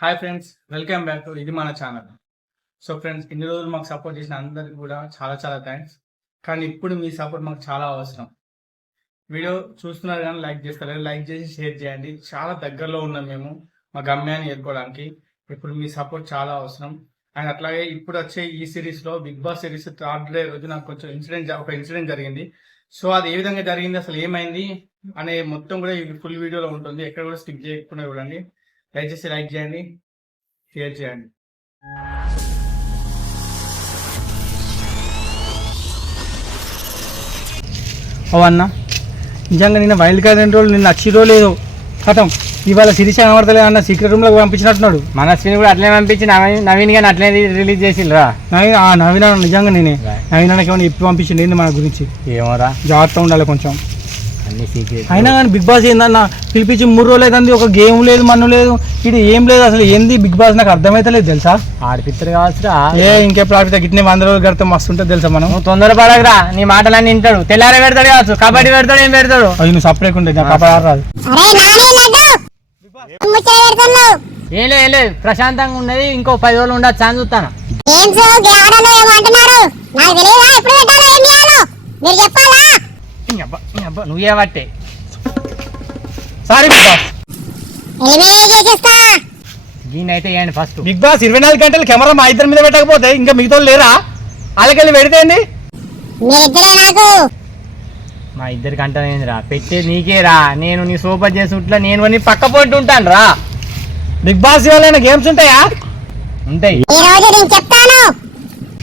Hi friends, welcome back to ఇది మన channel. So friends, ఇన్ని రోజులు మాకు సపోర్ట్ చేసిన అందరికి కూడా చాలా చాలా థ్యాంక్స్. కానీ ఇప్పుడు మీ సపోర్ట్ మాకు చాలా అవసరం. వీడియో చూస్తున్నారు కానీ లైక్ చేస్తారు, లైక్ చేసి షేర్ చేయండి. చాలా దగ్గరలో ఉన్నాం మేము మా గమ్యాన్ని ఎదుర్కోవడానికి. ఇప్పుడు మీ సపోర్ట్ చాలా అవసరం. అండ్ అట్లాగే ఇప్పుడు వచ్చే ఈ సిరీస్లో Bigg Boss series third day రోజు నాకు కొంచెం ఒక ఇన్సిడెంట్ జరిగింది. సో అది ఏ విధంగా జరిగింది, అసలు ఏమైంది అనే మొత్తం కూడా ఈ ఫుల్ వీడియోలో ఉంటుంది. ఎక్కడ కూడా స్కిప్ చేయకుండా చూడండి. దయచేసి లైక్ చేయండి, షేర్ చేయండి. అన్న నిజంగా నిన్న వైల్డ్ కార్డ్ 2 రోజులు నిన్న వచ్చిరో లేదో కథం ఇవాళ సిరీస్ కనబడతలే అన్న సీక్రెట్ రూమ్ లో పంపించినట్టున్నాడు. మనస్విని కూడా అట్లే పంపించి నవీన్ గాని అట్లే రిలీజ్ చేసిండ్రా. నవీన నిజంగా నేనే నవీనానికి ఏమైనా ఎప్పుడు పంపించింది ఏంది మన గురించి ఏమోరా, జాగ్రత్త ఉండాలి కొంచెం. అన్ని సీక్రెట్ అయినా కానీ బిగ్ బాస్ ఏందన్న పిలిపించి 3 రోజులు అవుతుంది, ఒక గేమ్ లేదు, మన్ను లేదు, ఇది ఏం లేదు. అసలు ఏంది బిగ్ బాస్ నాకు అర్థమైతలేదు తెలుసా. ఆడిపిస్తారు కావచ్చురా. ఇంకెప్పుడు ఆడితే గిట్నే 100 రోజులు కడితే మస్తు ఉంటుంది తెలుసా. మనం నువ్వు తొందరపడకురా, నీ మాటలన్నీ వింటాడు. తెల్లారే పెడతాడు కావచ్చు, కబడ్డీ పెడతాడు, ఏం పెడతాడు. అది నువ్వు సపరేట్ ఉంటే కబడ్డీ ఆడరాదు. ఏం లేదు, ప్రశాంతంగా ఉన్నది. ఇంకో 10 రోజులు ఉండొచ్చు అని చూస్తాను. నువ్వే బట్టే సారీ బిగ్ బాస్. దీన్నైతే వేయండి ఫస్ట్. బిగ్ బాస్ 24 గంటలు కెమెరా మా ఇద్దరి మీద పెట్టకపోతే ఇంకా మిగతా లేరా? వాళ్ళకెళ్ళి పెడితేంది. మా ఇద్దరికి అంటేందిరా, పెట్టేది నీకేరా. నేను నీ సూపర్ చేసుకుంటా, నేను నీ పక్క పోటీ ఉంటాను రా. బిగ్ బాస్ ఇవాళ గేమ్స్ ఉంటాయా? ఉంటాయి.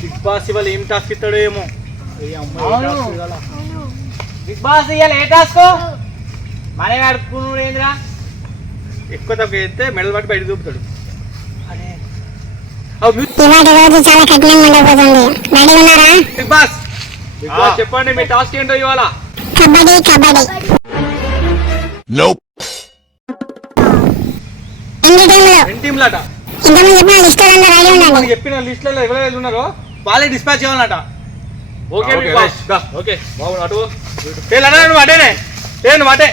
బిగ్ బాస్ ఇవాళ ఏం టాస్క్ ఇస్తాడో ఏమో. బిగ్ బాస్ ఇవాళ ఏ టాస్క్? మరే అడుక్కున్నాడు ఏంద్రా. ఎక్కువ తక్కువ చేస్తే మెడల్ పట్టి బయట చూపుతాడు. బిగ్ బాస్ చెప్పండి మీ టాస్క్ ఏంటో ఇవాళ. చెప్పిన లిస్ట్ లో ఎవరైతే ఉన్నారో వాళ్ళే డిస్పాచ్ చేయాలన్నట. ఓకే బిగ్ బాస్. ఓకే బాబు అటు నువ్వు అటేనే నువ్వు అటే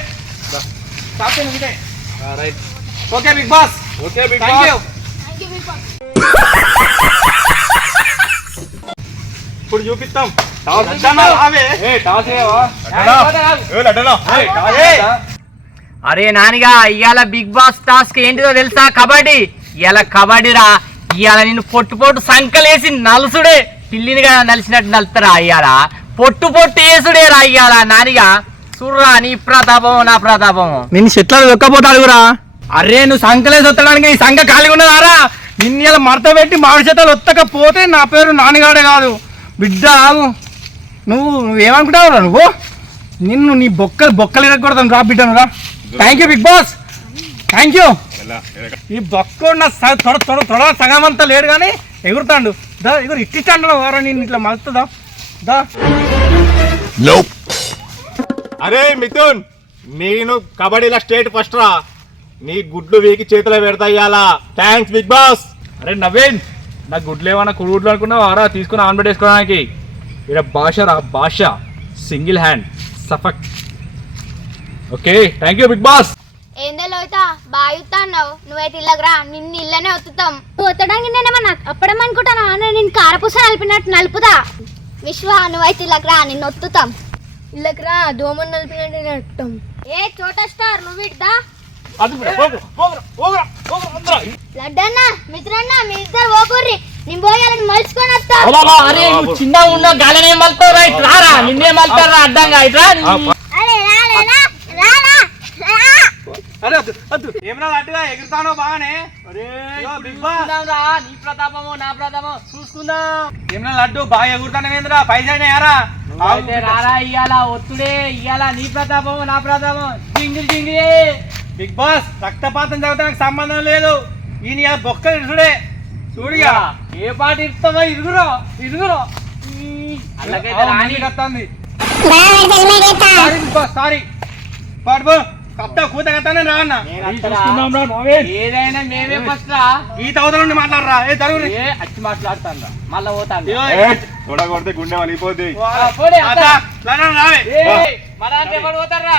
right. Okay Bigg Boss. Okay Bigg Boss. ఇప్పుడు చూపిస్తాం. అరే నానిగా, ఇవాళ బిగ్ బాస్ టాస్క్ ఏంటిదో తెలుసా? కబడ్డీ. ఇవాళ కబడ్డీరా. ఇవాళ నిన్ను పొట్టు సంకలేసి నలుసుడే, పిల్లినిగా నలిసినట్టు నలుతారా. ఇవాళ పొట్టు వేసుడే రా. ఇవాళ నానిగా చూడరా, నీ ప్రతాపం నా ప్రతాపం. నేను చెట్ల దొక్కపోతాడు కూడా. అరే నువ్వు సంకలేసి వత్తడానికి నీ సంఖ ఖాళీగా ఉన్నదారా? నిన్ను ఇలా మడత పెట్టి మామిడి చేతలు వత్తకపోతే నా పేరు నాన్నగాడే కాదు బిడ్డ. నువ్వేమనుకుంటావురా నువ్వు? నిన్ను నీ బొక్కలు ఎరగకూడదు రా బిడ్డను రా. Thank you big Boss, thank you. ఈ బొక్క త్వర సగం అంతా లేడు కానీ ఎగురుతాడు. దా ఎగురు ఇట్టిస్తాడు వారా. నేను ఇట్లా మలుతుందా దా. అరే మిథున్, నేను కబడ్డీలో స్టేట్ ఫస్ట్ రా. నీ గుడ్లు వీకి చేతిలో పెడతా ఇయ్యాలా. Thanks Bigg Boss. అరే నవీన్, నా గుడ్లు ఏమన్నా కుడుగుడ్లు అనుకున్నావు ఆరా తీసుకుని ఆన్బెట్ వేసుకోవడానికి? ఇక్కడ భాష రా, భాష సింగిల్ హ్యాండ్ సఫక్. Okay thank you big Boss. ఏందే లోయితా బాగా ఇస్తాన్నావు. నువ్వైతే ఇల్లగరా, నిన్ను ఇల్లనే ఒత్తుతాం. నువ్వు ఒత్తడానికి నేనేమన్నా అప్పడం అనుకుంటాను. నేను కారపూస నలిపినట్టు నలుపుతా. విశ్వ నువ్వైతే ఇల్లగరా, నిన్ను ఒత్తుతాం. ఇల్లగరా, దోమను నలిపినట్టు నలుపుతాం. ఏ చోటా స్టార్ నువ్వు ఇద్దా లడ్డన్న మిత్రన్న మీ ఇద్దరు ఓకూర్రి. నేను పోయాలని మలుచుకొని వస్తా. అరే నువ్వు చిన్నగా ఉన్న గాలనే మలుతావు రా. ఇట్లా రా, నిన్నే మలుతారా అడ్డంగా. ఇట్లా ఏమన్నా అట్టుగా ఎగురుతానో బాగానే. బిగ్ బాస్ నీ ప్రతాపము నా ప్రతాపం చూసుకుందాం. ఏమన్నా లడ్డు బాగా ఎగురుతానేంద్రా, పైసా రారా. రారా ఇయ్యాల ఒత్తుడే, ఇయ్యాల నీ ప్రతాపము నా ప్రతాపం. జింగిల్ బిగ్ బాస్ రక్తపాతం జరగడానికి సంబంధం లేదు. ఈయన బొక్క ఇరుసుడే చూడిగా. ఏ పాట ఇస్తావో ఇరుగురో అలాగైతే రాణి కత్తాంది. సారీ పాడు కత్తా కూత కత్తానే రా అన్న. ఏదైనా మేమే ఫస్ట్ రా. ఈ తవతల నుండి మాట్లాడరా. ఏ జరుగు అచ్చి మాట్లాడతాను రా, మళ్ళా పోతాను. తొడ కొడితే గుండె వలిపోద్ది. మన పోతారా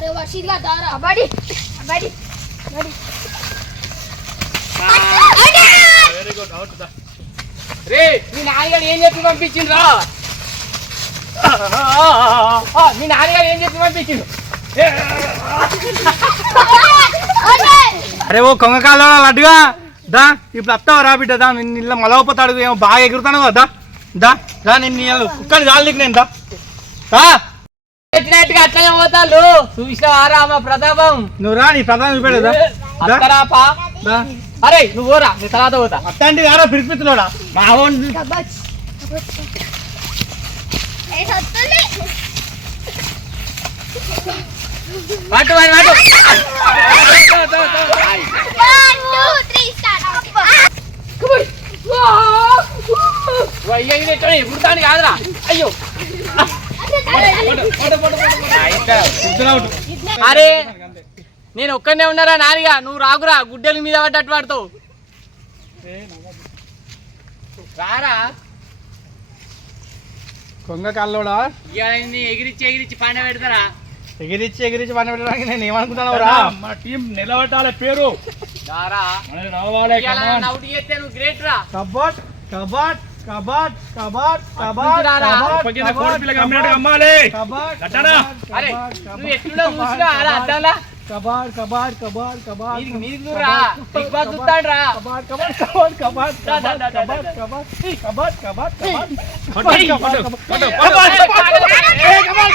అరే వర్షిద్గా దారా kabaddi kabaddi kabaddi very good out దా రే మీ నాన్నగారు ఏం చెప్పి పంపించిండ్రా మీ నాన్నగారు ఏం చెప్పి పంపించిండు అరే ఓ కొంగకాల లడ్డుగా దా ఇప్పుడు వస్తావా రా బిడ్డ దా నిన్ను ఇళ్ళ మలవపోతాడు ఏమో బాగా ఎగురుతాను కదా దా దా నిన్ను కుక్కని గాలికి నేను దా వచ్చినట్టుగా అట్లనే పోతాళ్ళు చూసినావారా మా ప్రతాపం నువ్వు రా నీ ప్రధాన చూపెడదా అత్తరాపా అరే నువ్వు పోరా నీ తర్వాత పోతా అత్తంటి గారా పిలిపిస్తున్నాడా మా ఏ సత్తులి మాటు మరి మాటు 1 2 3 స్టార్ట్ అయ్యో ఇది ఎగురుతాను కాదురా అయ్యో అరే నేను ఒక్కనే ఉన్నారా నానిగా నువ్వు రాకురా గుడ్డల మీద పడ్డట్టు పడతావు రారా కొంగకాల్లోడా ఇవాళ ఎగిరిచ్చి ఎగిరిచ్చి పండ పెడతారా ఎగిరిచ్చి పని పెట్టడానికి నేను ఏమనుకుంటున్నావు రా మన టీం నిలబడాలి పేరు రారా మనకి రావాలి ఇవాళ నవ్వుడు చేస్తే నువ్వు గ్రేట్ రా కబాట్ కబాట్ కబాట్ కబాట్ కబాట్ రారా. పక్కన కోడి పిల్లకి అమ్మినట్టుగా అమ్మాలి కబాట్ గట్టనా? అరే నువ్వు ఎట్లున్నా చూసినా అలా అద్దాలా కబాట్ కబాట్ కబాట్ కబాట్ మీరు రా బిగ్ బాస్ చూస్తాడు రా కబాట్ కబాట్ కబాట్ కబాట్ కబాట్ కబాట్ కబాట్ కబాట్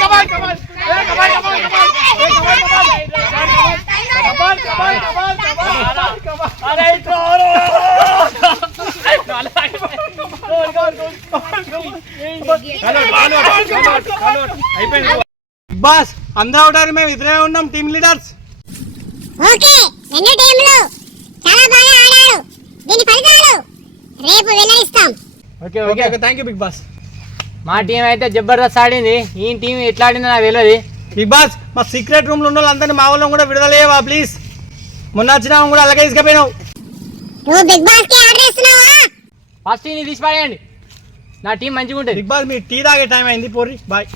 కబాట్ బాస్ అందరూ అవుతారు మేము ఇద్దరే ఉన్నాం టీమ్ లీడర్స్ ఓకే రెండు టీంలు చాలా బాగా ఆడారు దీని ఫలితాలు రేపు వెల్లడిస్తాం okay okay okay thank you big Boss మా టీం అయితే జబర్దస్త్ ఆడింది ఈ టీం ఎట్లా ఆడిందో నాకు తెలియదు బిగ్ బాస్ మా సీక్రెట్ రూమ్ లో ఉన్న వాళ్ళందరినీ మా వాళ్ళని కూడా విడుదల చేయవా ప్లీజ్ మొన్న వచ్చినా కూడా అలాగే తీసుకుపోయినావు నువ్వు బిగ్ బాస్ కి ఆర్డర్ ఇస్తున్నావా ఫస్ట్ తీసి పడేయండి నా టీం మంచిగా ఉంటుంది బిగ్ బాస్ మీ టీ తాగే టైం అయింది పోరి బాయ్